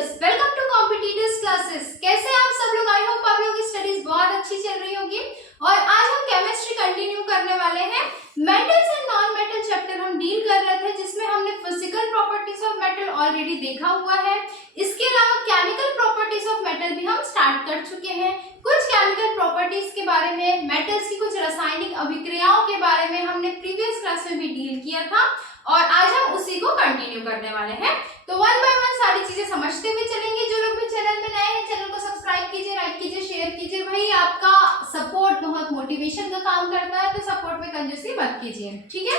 Competitors, welcome to competitors classes. कैसे हैं आप सब लोग? आई होप आप लोगों की स्टडीज बहुत अच्छी चल रही होगी। और आज हम केमिस्ट्री कंटिन्यू करने वाले हैं। Metals and non metal chapter हम डील कर रहे थे, जिसमें हमने physical properties of metal already देखा हुआ है। इसके अलावा केमिकल प्रॉपर्टीज ऑफ मेटल भी हम स्टार्ट कर चुके हैं। कुछ केमिकल प्रॉपर्टीज के बारे में, मेटल्स की कुछ रासायनिक अभिक्रियाओं के बारे में हमने प्रीवियस क्लास में भी डील किया था और आज हम उसी को कंटिन्यू करने वाले हैं। तो वन बाय वन सारी चीजें समझते हुए चलेंगे। जो लोग भी चैनल में नए हैं, चैनल को सब्सक्राइब कीजिए, लाइक कीजिए, शेयर कीजिए। भाई आपका सपोर्ट बहुत मोटिवेशन का काम करता है, तो सपोर्ट में कंजूसी मत कीजिए, ठीक है।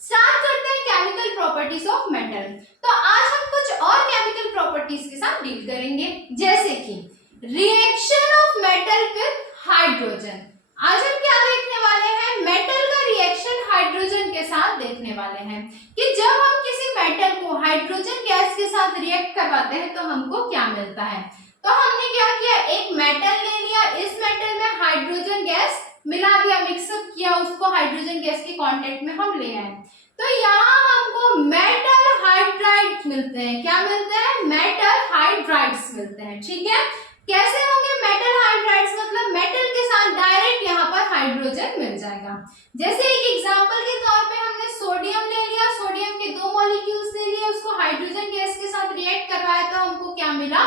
स्टार्ट करते हैं केमिकल प्रॉपर्टीज ऑफ मेटल। तो आज हम कुछ और केमिकल प्रॉपर्टीज के साथ डील करेंगे, जैसे कि reaction of metal with hydrogen. आज हम क्या देखने वाले हैं? मेटल का रिएक्शन हाइड्रोजन के साथ देखने वाले हैं कि जब हम किसी मेटल को हाइड्रोजन गैस के साथ रिएक्ट करवाते हैं तो हमको क्या मिलता है। तो हमने क्या किया, एक मेटल ले लिया, इस मेटल में हाइड्रोजन गैस मिला दिया, मिक्सअप किया, उसको हाइड्रोजन गैस के कांटेक्ट में हम ले आए। तो यहाँ हमको मेटल हाइड्राइड मिलते हैं। क्या मिलते हैं? मेटल हाइड्राइड्स मिलते हैं, ठीक है। कैसे होंगे मेटल हाइड्राइड्स? मतलब मेटल के साथ डायरेक्ट यहाँ पर हाइड्रोजन मिल जाएगा। जैसे एक एग्जांपल के तौर पे हमने सोडियम ले लिया, सोडियम के दो मॉलिक्यूल्स ले लिए, उसको हाइड्रोजन गैस के साथ रिएक्ट करवाया तो हमको क्या मिला?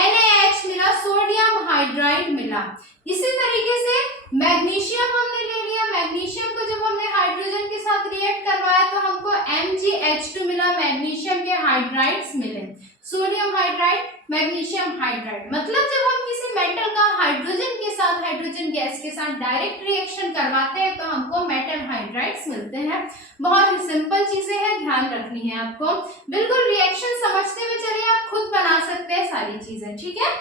NaH मिला, सोडियम हाइड्राइड मिला। इसी तरीके से मैग्नीशियम हमने ले लिया, मैग्नीशियम को जब हमने हाइड्रोजन के साथ रिएक्ट करवाया तो हमको MgH2 मिला, मैग्नीशियम के हाइड्राइड्स मिले। Sodium hydride, magnesium hydride. मतलब जब हम किसी मेटल का हाइड्रोजन के साथ, हाइड्रोजन गैस के साथ डायरेक्ट रिएक्शन करवाते हैं तो हमको मेटल हाइड्राइड्स मिलते हैं। बहुत ही सिंपल चीजें हैं, ध्यान रखनी है आपको। बिल्कुल रिएक्शन समझते हुए चलिए, आप खुद बना सकते हैं सारी चीजें, ठीक है।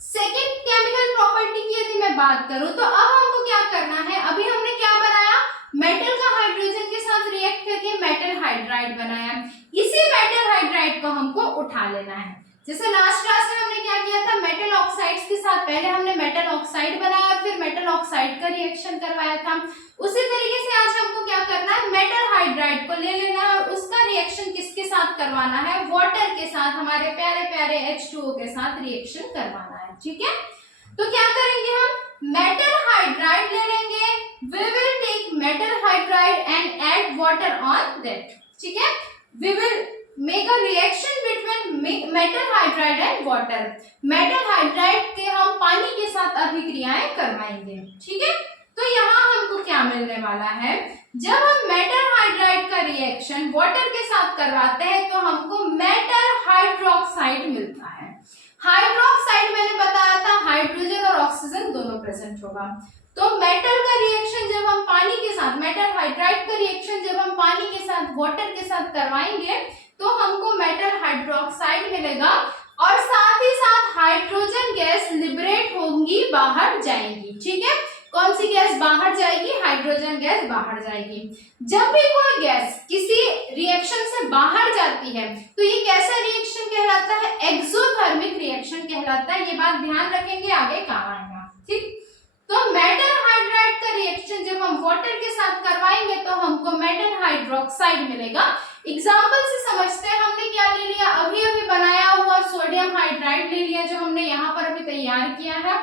सेकेंड केमिकल प्रॉपर्टी की यदि मैं बात करूं तो अब हमको क्या करना है? अभी हमने क्या बनाया? मेटल का हाइड्रोजन के साथ रिएक्ट करके मेटल हाइड्राइड बनाया। इसी मेटल हाइड्राइड को हमको उठा लेना है। जैसे लास्ट क्लास में हमने क्या किया था, मेटल ऑक्साइड्स के साथ पहले हमने मेटल ऑक्साइड बनाया और फिर मेटल ऑक्साइड का रिएक्शन करवाया था। उसी तरीके से आज हमको क्या करना है? मेटल हाइड्राइड को ले लेना है और उसका रिएक्शन किसके साथ करवाना है? वाटर के साथ, हमारे प्यारे प्यारे H2O के साथ रिएक्शन करवाना है, ठीक है। तो क्या करेंगे हम? मेटल हाइड्राइड ले लेंगे, we will take metal hydride and add water on that, ठीक है। We will make a reaction between metal hydride and water. metal hydride के हम पानी के साथ अभिक्रियाएं करवाएंगे, ठीक है। तो यहाँ हमको क्या मिलने वाला है? जब हम मेटल हाइड्राइड का रिएक्शन वाटर के साथ करवाते हैं तो हमको मेटल हाइड्रोक्साइड मिलता है। हाइड्रोक्साइड मैंने बताया था हाइड्रोजन और ऑक्सीजन दोनों प्रेजेंट होगा। तो मेटल का रिएक्शन जब हम पानी के साथ, मेटल हाइड्राइड का रिएक्शन जब हम पानी के साथ, वाटर के साथ करवाएंगे तो हमको मेटल हाइड्रोक्साइड मिलेगा और साथ ही साथ हाइड्रोजन गैस लिबरेट होंगी, बाहर जाएंगी, ठीक है। कौन सी गैस बाहर जाएगी? हाइड्रोजन गैस बाहर जाएगी। जब भी कोई गैस किसी रिएक्शन से बाहर जाती है तो ये कैसा रिएक्शन कहलाता है? एक्सोथर्मिक रिएक्शन कहलाता है। ये बात ध्यान रखेंगे, आगे काम आएगा, ठीक। तो मेटल हाइड्राइड का रिएक्शन जब हम वाटर के साथ करवाएंगे तो हमको मेटल हाइड्रोक्साइड मिलेगा। एग्जांपल से समझते हैं, हमने क्या ले लिया? अभी अभी बनाया हुआ सोडियम हाइड्राइड ले लिया, जो हमने यहाँ पर अभी तैयार किया है,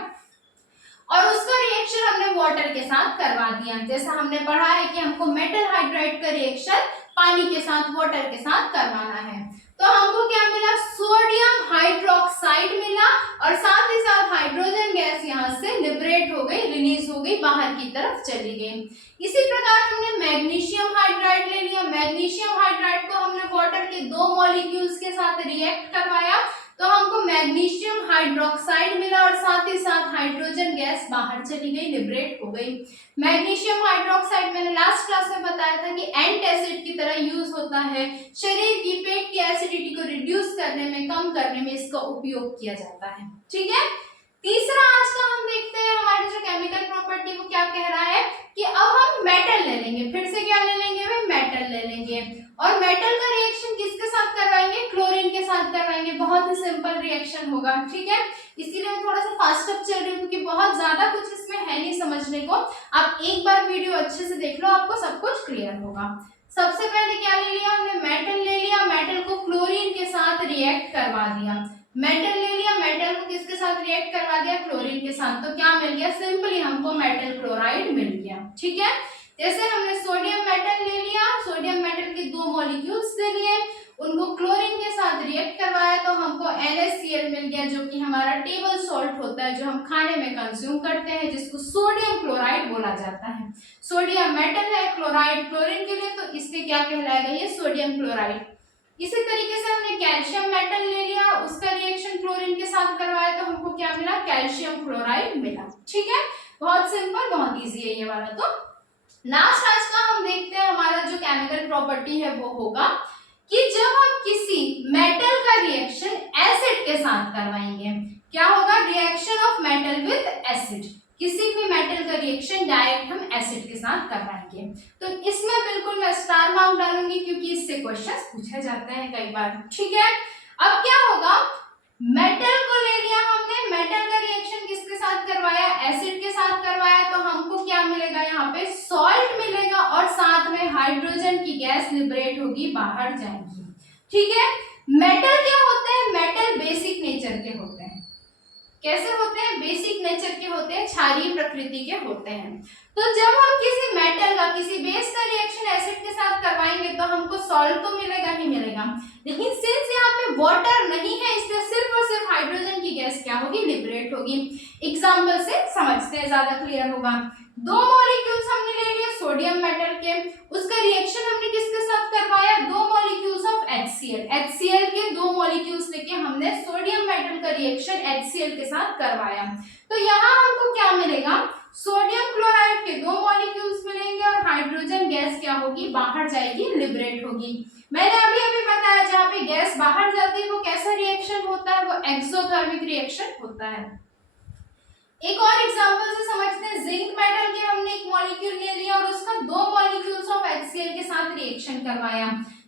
और उसका रिएक्शन हमने वाटर के साथ करवा दिया। जैसा हमने पढ़ा है कि हमको मेटल हाइड्राइड का रिएक्शन पानी के साथ, वाटर के साथ करवाना है। तो हमको क्या मिला? सोडियम हाइड्रोक्साइड मिला और साथ ही साथ हाइड्रोजन गैस यहाँ से लिबरेट हो गई, रिलीज हो गई, बाहर की तरफ चली गई। इसी प्रकार हमने मैग्नीशियम हाइड्राइड ले लिया। मैग्नीशियम हाइड्राइड को हमने वाटर के दो मॉलिक्यूल्स के साथ रिएक्ट करवाया तो हमको मैग्नीशियम हाइड्रोक्साइड मिला और साथ ही साथ हाइड्रोजन गैस बाहर चली गई, लिबरेट हो गई। मैग्नीशियम हाइड्रोक्साइड मैंने लास्ट क्लास में बताया था कि एंटासिड की तरह यूज होता है। शरीर की, पेट की एसिडिटी को रिड्यूस करने में, कम करने में इसका उपयोग किया जाता है, ठीक है। तीसरा आज का हम देखते हैं, हमारी जो केमिकल प्रॉपर्टी वो क्या कह रहा है कि अब हम मेटल ले लेंगे। फिर से क्या ले लेंगे? वे मेटल ले लेंगे और मेटल का रिएक्शन किसके साथ करवाएंगे? क्लोरीन के साथ करवाएंगे। बहुत ही सिंपल रिएक्शन होगा, ठीक है। इसीलिए मैं थोड़ा सा फास्ट अप चल रही हूँ क्योंकि बहुत ज्यादा कुछ इसमें है नहीं समझने को। आप एक बार वीडियो अच्छे से देख लो, आपको सब कुछ क्लियर होगा। सबसे पहले क्या ले लिया हमने, मेटल ले लिया, मेटल को क्लोरीन के साथ रिएक्ट करवा दिया, मेटल ले लिया, मेटल को किसके साथ रिएक्ट करवा दिया, क्लोरीन के साथ, तो क्या मिल गया, सिंपली हमको मेटल क्लोराइड मिल गया। ठीक है, जैसे हमने सोडियम मेटल ले लिया, सोडियम मेटल के 2 मॉलिक्यूल्स ले लिए, उनको क्लोरीन के साथ रिएक्ट करवाया तो हमको NaCl मिल गया, जो कि हमारा टेबल सॉल्ट होता है, जो हम खाने में कंज्यूम करते हैं, जिसको सोडियम क्लोराइड बोला जाता है। सोडियम मेटल है, क्लोराइड क्लोरीन के लिए, तो इससे क्या कहलाएगा, ये सोडियम क्लोराइड। इसी तरीके से हमने कैल्शियम मेटल ले लिया, उसका रिएक्शन क्लोरीन के साथ करवाया तो हमको क्या मिला, कैल्शियम क्लोराइड मिला। ठीक है, बहुत सिंपल, बहुत इजी है ये वाला। तो लास्ट आज का हम देखते हैं, हमारा जो केमिकल प्रॉपर्टी है वो होगा कि जब हम किसी मेटल का रिएक्शन एसिड के साथ करवाएंगे, क्या होगा, reaction of metal with acid, किसी भी मेटल का रिएक्शन डायरेक्ट हम एसिड के साथ करवाएंगे, तो इसमें बिल्कुल मैं स्टार मार्क डालूंगी क्योंकि इससे क्वेश्चंस पूछे जाते हैं कई बार। ठीक है, अब क्या होगा, मेटल को ले लिया हमने, मेटल का रिएक्शन किसके साथ करवाया, एसिड के साथ करवाया, तो हमको क्या मिलेगा, यहाँ पे सॉल्ट मिलेगा और साथ में हाइड्रोजन की गैस लिबरेट होगी, बाहर जाएगी। ठीक है, मेटल क्या होते हैं, मेटल बेसिक नेचर के होते हैं। कैसे होते हैं, बेसिक नेचर के होते हैं, क्षारीय प्रकृति के होते हैं। तो जब हम किसी मेटल का, किसी बेस का रिएक्शन एसिड के साथ करवाएंगे तो हमको सॉल्ट तो मिलेगा ही मिलेगा, लेकिन सिंस यहाँ पे वाटर नहीं है, इसलिए सिर्फ और सिर्फ हाइड्रोजन की गैस क्या होगी, लिबरेट होगी। एग्जाम्पल से समझते हैं, ज्यादा क्लियर होगा। 2 मॉलिक्यूल्स हमने ले लिए सोडियम मेटल के, उसका रिएक्शन हमने किसके साथ करवाया, 2 मॉलिक्यूल्स ऑफ HCl, HCl के 2 मॉलिक्यूल्स लेके हमने सोडियम मेटल का रिएक्शन HCl के साथ करवाया, तो यहाँ हमको क्या मिलेगा, सोडियम क्लोराइड के 2 मॉलिक्यूल्स मिलेंगे और हाइड्रोजन गैस क्या होगी, बाहर जाएगी, लिबरेट होगी। मैंने अभी अभी बताया, जहाँ पे गैस बाहर जाती है वो कैसा रिएक्शन होता है, वो एक्सोथर्मिक रिएक्शन होता है। एक और एग्जांपल से समझते हैं, जिंक मेटल के हमने एक मॉलिक्यूल ले लिया और उसका 2 मॉलिक्यूल्स ऑफ HCl के साथ रिएक्शन करवाया,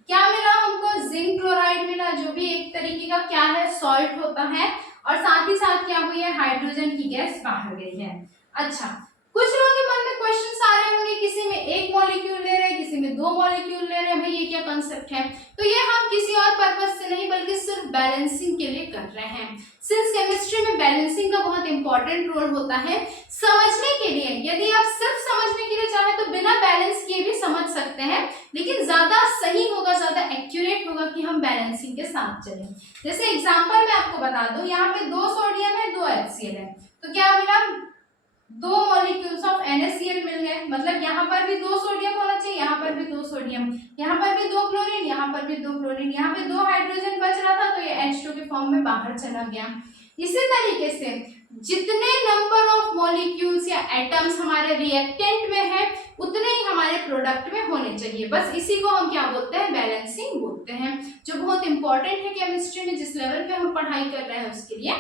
क्या मिला हमको, जिंक क्लोराइड मिला, जो भी एक तरीके का क्या है, सॉल्ट होता है, और साथ ही साथ क्या हुई है, हाइड्रोजन की गैस बाहर गई है। अच्छा, कुछ लोगों के मन में क्वेश्चंस आ रहे होंगे, किसी में 1 मॉलिक्यूल ले रहे हैं, किसी में 2 मॉलिक्यूल ले रहे हैं, भाई ये क्या कांसेप्ट है, तो ये हम किसी और पर्पस से नहीं बल्कि सिर्फ बैलेंसिंग के लिए कर रहे हैं। सिंस केमिस्ट्री में बैलेंसिंग का बहुत इंपॉर्टेंट रोल होता है समझने के लिए, यदि आप सिर्फ समझने के लिए चाहें तो बिना बैलेंस किए भी समझ सकते हैं, लेकिन ज्यादा सही होगा, ज्यादा एक्यूरेट होगा कि हम बैलेंसिंग के साथ चलें। जैसे एग्जांपल मैं आपको बता दूं, यहाँ पे 2 सोडियम है, 2 HCl है, तो क्या मिला, 2 मॉलिक्यूल्स ऑफ NaCl मिल गए, मतलब यहाँ पर भी 2 सोडियम होना चाहिए, यहाँ पर भी 2 सोडियम, यहाँ पर भी 2 क्लोरीन, यहाँ पर भी 2 क्लोरीन, यहाँ पे 2 हाइड्रोजन बच रहा था तो ये H2 के फॉर्म में बाहर चला गया। इसी तरीके से जितने नंबर ऑफ मॉलिक्यूल्स या एटम्स हमारे रिएक्टेंट में है उतने ही हमारे प्रोडक्ट में होने चाहिए, बस इसी को हम क्या बोलते हैं, बैलेंसिंग बोलते हैं, जो बहुत इंपॉर्टेंट है केमिस्ट्री में, जिस लेवल पे हम पढ़ाई कर रहे हैं उसके लिए।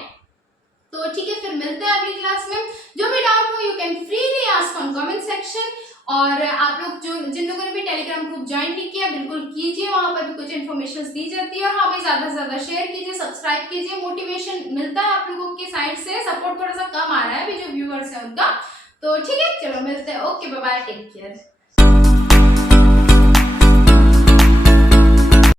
तो ठीक है, फिर मिलते हैं अगली क्लास में। जो भी डाउट हो you can freely ask on comment section, और आप लोग जो जिन लोगों ने भी टेलीग्राम ग्रुप ज्वाइन नहीं किया बिल्कुल कीजिए, वहां पर भी कुछ इन्फॉर्मेशन दी जाती है, और हाँ भी ज्यादा से ज्यादा शेयर कीजिए, सब्सक्राइब कीजिए, मोटिवेशन मिलता है आप लोगों की साइड से, सपोर्ट थोड़ा सा कम आ रहा है अभी जो व्यूअर्स है उनका। तो ठीक है, चलो मिलते हैं, okay bye bye, take care.